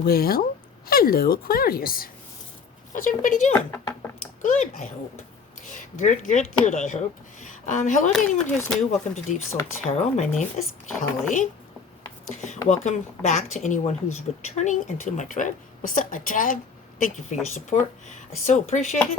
Well, hello, Aquarius. How's everybody doing? Good, I hope. Good, I hope. Hello to anyone who's new. Welcome to Deep Soul Tarot. My name is Kelly. Welcome back to anyone who's returning and to my tribe. What's up, my tribe? Thank you for your support. I so appreciate it.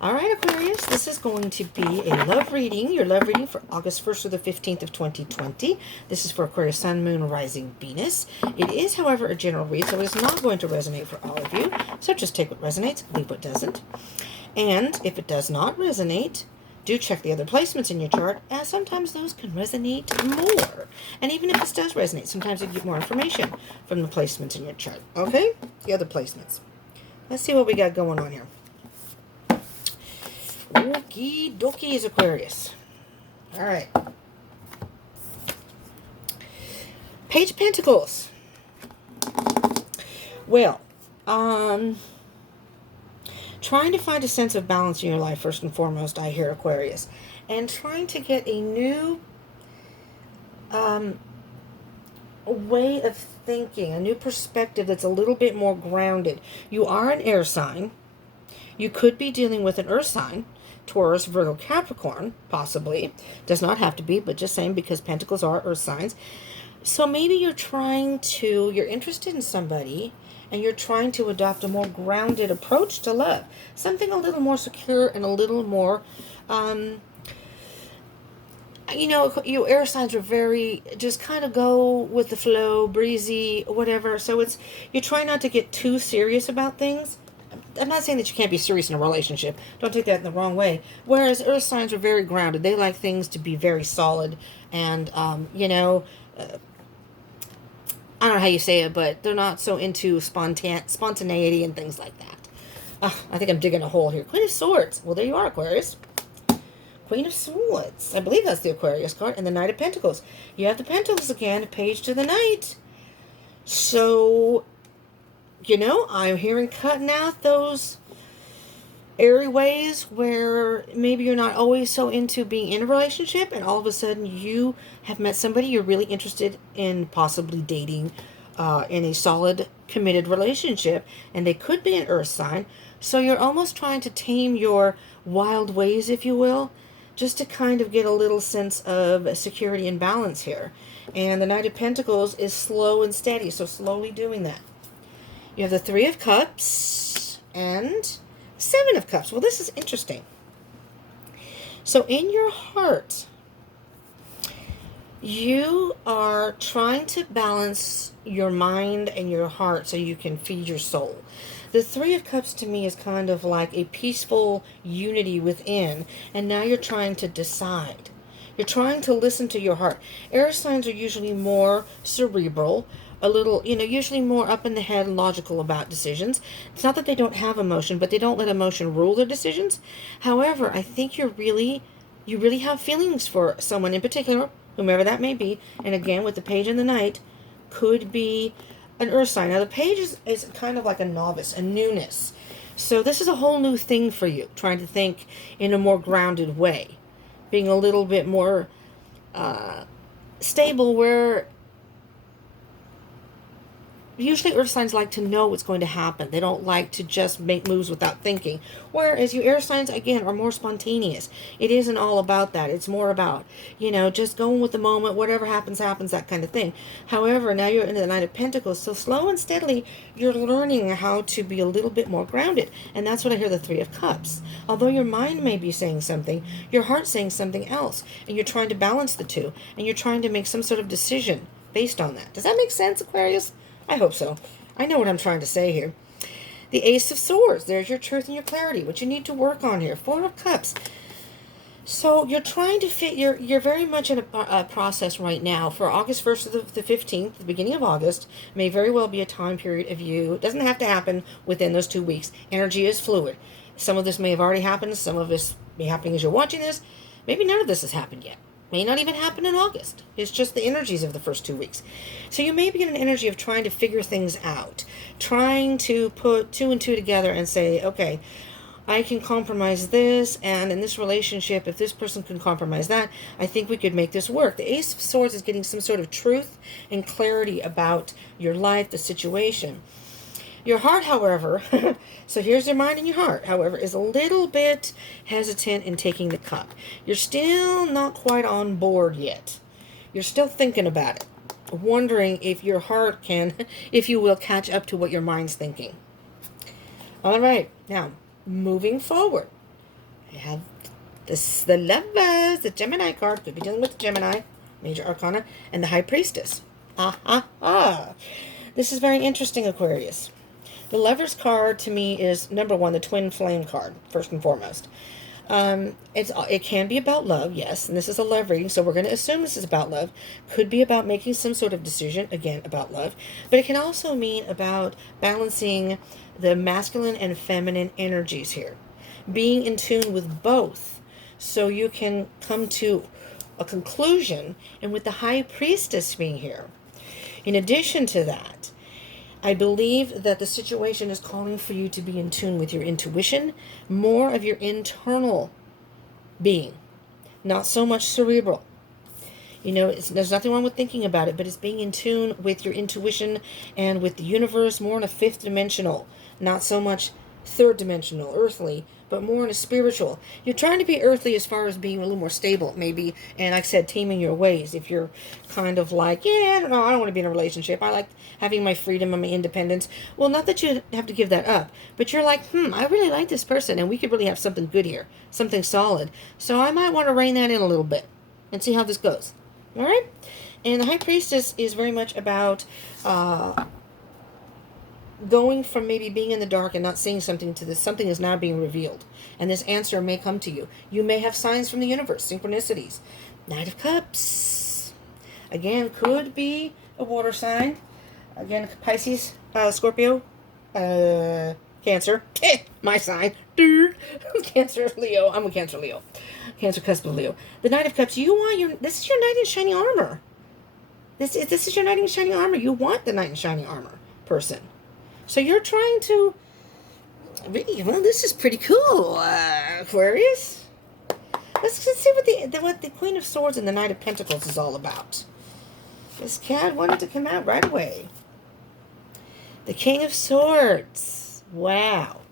All right, Aquarius, this is going to be a love reading, your love reading for August 1st through the 15th of 2020. This is for Aquarius, Sun, Moon, Rising, Venus. It is, however, a general read, so it is not going to resonate for all of you. So just take what resonates, leave what doesn't. And if it does not resonate, do check the other placements in your chart, as sometimes those can resonate more. And even if this does resonate, sometimes you get more information from the placements in your chart. Okay? The other placements. Let's see what we got going on here. Okie dokie is Aquarius. All right. Page of Pentacles. Well, trying to find a sense of balance in your life, first and foremost, I hear Aquarius. And trying to get a new way of thinking, a new perspective that's a little bit more grounded. You are an air sign. You could be dealing with an earth sign, Taurus, Virgo, Capricorn, possibly. Does not have to be, but just saying, because Pentacles are earth signs. So maybe you're interested in somebody, and you're trying to adopt a more grounded approach to love. Something a little more secure and a little more, you air signs are very, just kind of go with the flow, breezy, whatever. So you're trying not to get too serious about things. I'm not saying that you can't be serious in a relationship. Don't take that in the wrong way. Whereas earth signs are very grounded. They like things to be very solid and, I don't know how you say it, but they're not so into spontaneity and things like that. I think I'm digging a hole here. Queen of Swords. Well, there you are, Aquarius. Queen of Swords. I believe that's the Aquarius card. And the Knight of Pentacles. You have the Pentacles again. Page to the Knight. So, I'm hearing cutting out those airy ways where maybe you're not always so into being in a relationship, and all of a sudden you have met somebody you're really interested in possibly dating in a solid, committed relationship, and they could be an earth sign. So you're almost trying to tame your wild ways, if you will, just to kind of get a little sense of security and balance here. And the Knight of Pentacles is slow and steady, so slowly doing that. You have the Three of Cups and Seven of Cups. Well, this is interesting. So in your heart, you are trying to balance your mind and your heart so you can feed your soul. The Three of Cups to me is kind of like a peaceful unity within, and now you're trying to decide. You're trying to listen to your heart. Air signs are usually more cerebral, a little, usually more up in the head, logical about decisions. It's not that they don't have emotion, but they don't let emotion rule their decisions. However, I think you really have feelings for someone in particular, whomever that may be. And again, with the Page and the Knight, could be an earth sign. Now, the Page is kind of like a novice, a newness. So this is a whole new thing for you, trying to think in a more grounded way, being a little bit more stable, where usually earth signs like to know what's going to happen. They don't like to just make moves without thinking. Whereas you air signs, again, are more spontaneous. It isn't all about that. It's more about, just going with the moment. Whatever happens, happens, that kind of thing. However, now you're into the Knight of Pentacles. So slow and steadily, you're learning how to be a little bit more grounded. And that's what I hear the Three of Cups. Although your mind may be saying something, your heart's saying something else. And you're trying to balance the two. And you're trying to make some sort of decision based on that. Does that make sense, Aquarius? I hope so. I know what I'm trying to say here. The Ace of Swords. There's your truth and your clarity. What you need to work on here. Four of Cups. So you're trying to fit. You're very much in a process right now. For August 1st to the 15th, the beginning of August, may very well be a time period of you. It doesn't have to happen within those 2 weeks. Energy is fluid. Some of this may have already happened. Some of this may be happening as you're watching this. Maybe none of this has happened yet. May not even happen in August. It's just the energies of the first 2 weeks. So you may be in an energy of trying to figure things out, trying to put two and two together and say, okay, I can compromise this, and in this relationship, if this person can compromise that, I think we could make this work. The Ace of Swords is getting some sort of truth and clarity about your life, the situation. Your heart, however, so here's your mind and your heart, however, is a little bit hesitant in taking the cup. You're still not quite on board yet. You're still thinking about it, wondering if your heart can, if you will, catch up to what your mind's thinking. All right, now, moving forward, I have the Lovers, the Gemini card. Could be dealing with the Gemini, Major Arcana, and the High Priestess. This is very interesting, Aquarius. The Lovers card to me is number one, the Twin Flame card, first and foremost. It can be about love, yes, and this is a love reading, so we're going to assume this is about love. Could be about making some sort of decision, again, about love, but it can also mean about balancing the masculine and feminine energies here, being in tune with both, so you can come to a conclusion, and with the High Priestess being here. In addition to that, I believe that the situation is calling for you to be in tune with your intuition, more of your internal being, not so much cerebral. You know, there's nothing wrong with thinking about it, but it's being in tune with your intuition and with the universe, more in a fifth dimensional, not so much third dimensional, earthly, but more in a spiritual. You're trying to be earthly as far as being a little more stable, maybe, and like I said, taming your ways. If you're kind of like, yeah, I don't know, I don't want to be in a relationship. I like having my freedom and my independence. Well, not that you have to give that up, but you're like, I really like this person, and we could really have something good here, something solid. So I might want to rein that in a little bit and see how this goes. All right? And the High Priestess is very much about going from maybe being in the dark and not seeing something to this, something is now being revealed. And this answer may come to you. You may have signs from the universe, synchronicities. Knight of Cups. Again, could be a water sign. Again, Pisces, Scorpio, Cancer. My sign. Cancer, Leo. I'm a Cancer, Leo. Cancer, cusp of Leo. The Knight of Cups. You want this is your knight in shining armor. This is your knight in shining armor. You want the knight in shining armor person. So you're trying to, really, well, this is pretty cool, Aquarius. Let's see what the Queen of Swords and the Knight of Pentacles is all about. This cat wanted to come out right away. The King of Swords. Wow.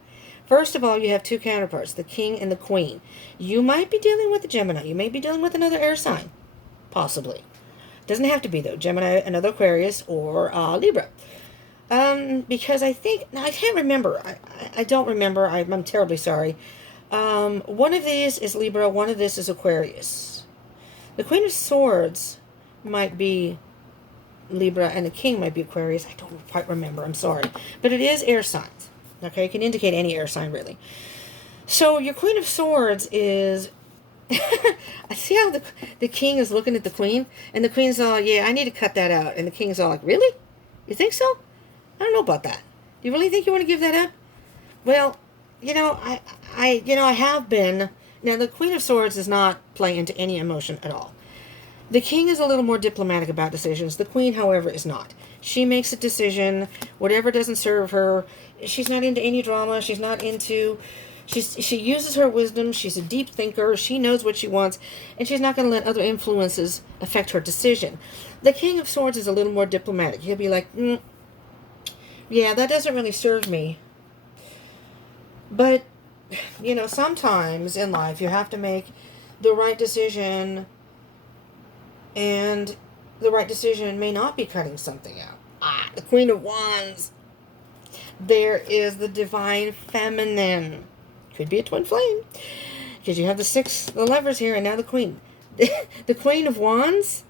First of all, you have two counterparts, the King and the Queen. You might be dealing with a Gemini. You may be dealing with another air sign, possibly. Doesn't have to be, though. Gemini, another Aquarius, or Libra. Because I think, now I can't remember, I don't remember, I'm terribly sorry. One of these is Libra, one of this is Aquarius. The Queen of Swords might be Libra, and the King might be Aquarius. I don't quite remember, I'm sorry. But it is air signs, okay? It can indicate any air sign, really. So your Queen of Swords is, I see how the King is looking at the Queen, and the Queen's all, yeah, I need to cut that out. And the King's all like, really? You think so? I don't know about that. Do you really think you want to give that up? Well, you know, I have been. Now, the Queen of Swords does not play into any emotion at all. The King is a little more diplomatic about decisions. The Queen, however, is not. She makes a decision. Whatever doesn't serve her. She's not into any drama. She's not into. She uses her wisdom. She's a deep thinker. She knows what she wants, and she's not going to let other influences affect her decision. The King of Swords is a little more diplomatic. He'll be like, yeah, that doesn't really serve me. But, you know, sometimes in life you have to make the right decision, and the right decision may not be cutting something out. The Queen of Wands. There is the Divine Feminine. Could be a twin flame. Because you have the Lovers here, and now the Queen. The Queen of Wands.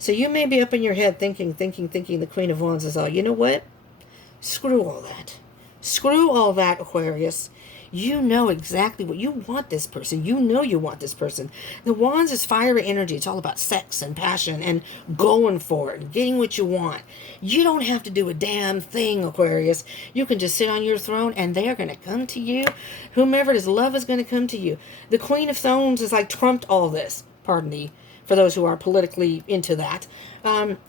So you may be up in your head thinking the Queen of Wands is all, you know what? Screw all that. Screw all that, Aquarius. You know exactly what you want this person. You know you want this person. The Wands is fiery energy. It's all about sex and passion and going for it and getting what you want. You don't have to do a damn thing, Aquarius. You can just sit on your throne and they are going to come to you. Whomever it is, love is going to come to you. The Queen of Thrones is like trumped all this. Pardon me. For those who are politically into that,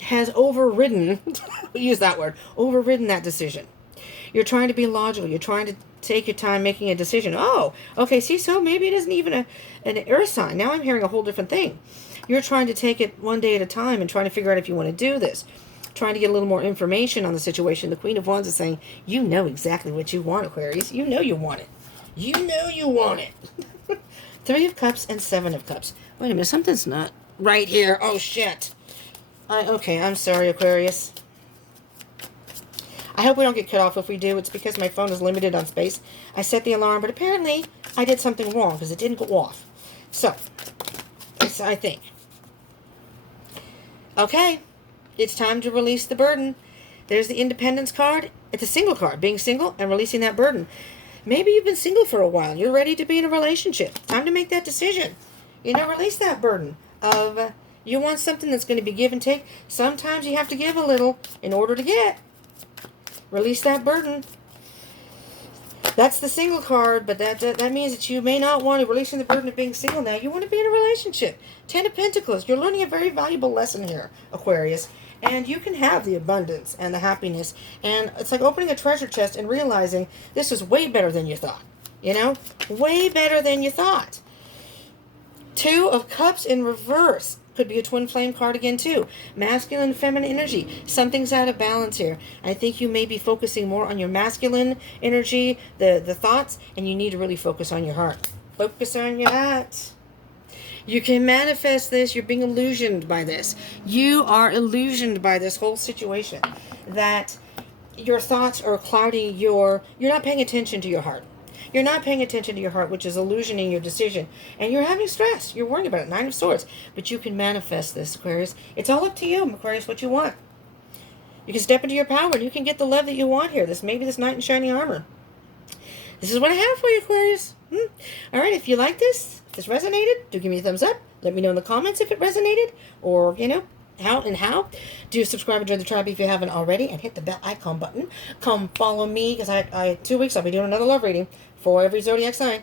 has overridden, use that word, overridden that decision. You're trying to be logical. You're trying to take your time making a decision. Oh, okay, see, so maybe it isn't even an earth sign. Now I'm hearing a whole different thing. You're trying to take it one day at a time and trying to figure out if you want to do this. trying to get a little more information on the situation. The Queen of Wands is saying, you know exactly what you want, Aquarius. You know you want it. You know you want it. Three of Cups and Seven of Cups. Wait a minute, something's not right here. Oh, shit. Okay, I'm sorry, Aquarius. I hope we don't get cut off. If we do, it's because my phone is limited on space. I set the alarm, but apparently I did something wrong because it didn't go off. So, I think. Okay, it's time to release the burden. There's the Independence card. It's a single card, being single and releasing that burden. Maybe you've been single for a while. You're ready to be in a relationship. Time to make that decision. You know, release that burden of you want something that's going to be give and take. Sometimes you have to give a little in order to get. Release that burden. That's the single card, but that means that you may not want to releasing the burden of being single now. You want to be in a relationship. Ten of Pentacles. You're learning a very valuable lesson here, Aquarius. And you can have the abundance and the happiness. And it's like opening a treasure chest and realizing this is way better than you thought. You know? Way better than you thought. Two of Cups in reverse. Could be a twin flame card again too. Masculine, feminine energy. Something's out of balance here. I think you may be focusing more on your masculine energy, the thoughts, and you need to really focus on your heart. Focus on your heart. You can manifest this. You're being illusioned by this. You are illusioned by this whole situation. That your thoughts are clouding you're not paying attention to your heart. You're not paying attention to your heart, which is illusioning your decision. And you're having stress. You're worrying about it. Nine of Swords. But you can manifest this, Aquarius. It's all up to you, Aquarius, what you want. You can step into your power and you can get the love that you want here. Maybe this knight in shining armor. This is what I have for you, Aquarius. All right, if you like this, if this resonated, do give me a thumbs up. Let me know in the comments if it resonated. Or, you know, how. Do subscribe and join the tribe if you haven't already. And hit the bell icon button. Come follow me, because I 2 weeks I'll be doing another love reading for every zodiac sign.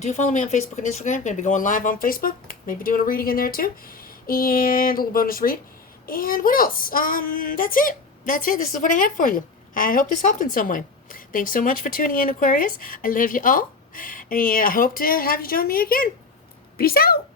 Do follow me on Facebook and Instagram. I'm going to be going live on Facebook. Maybe doing a reading in there too. And a little bonus read. And what else? That's it. That's it. This is what I have for you. I hope this helped in some way. Thanks so much for tuning in, Aquarius. I love you all. And I hope to have you join me again. Peace out.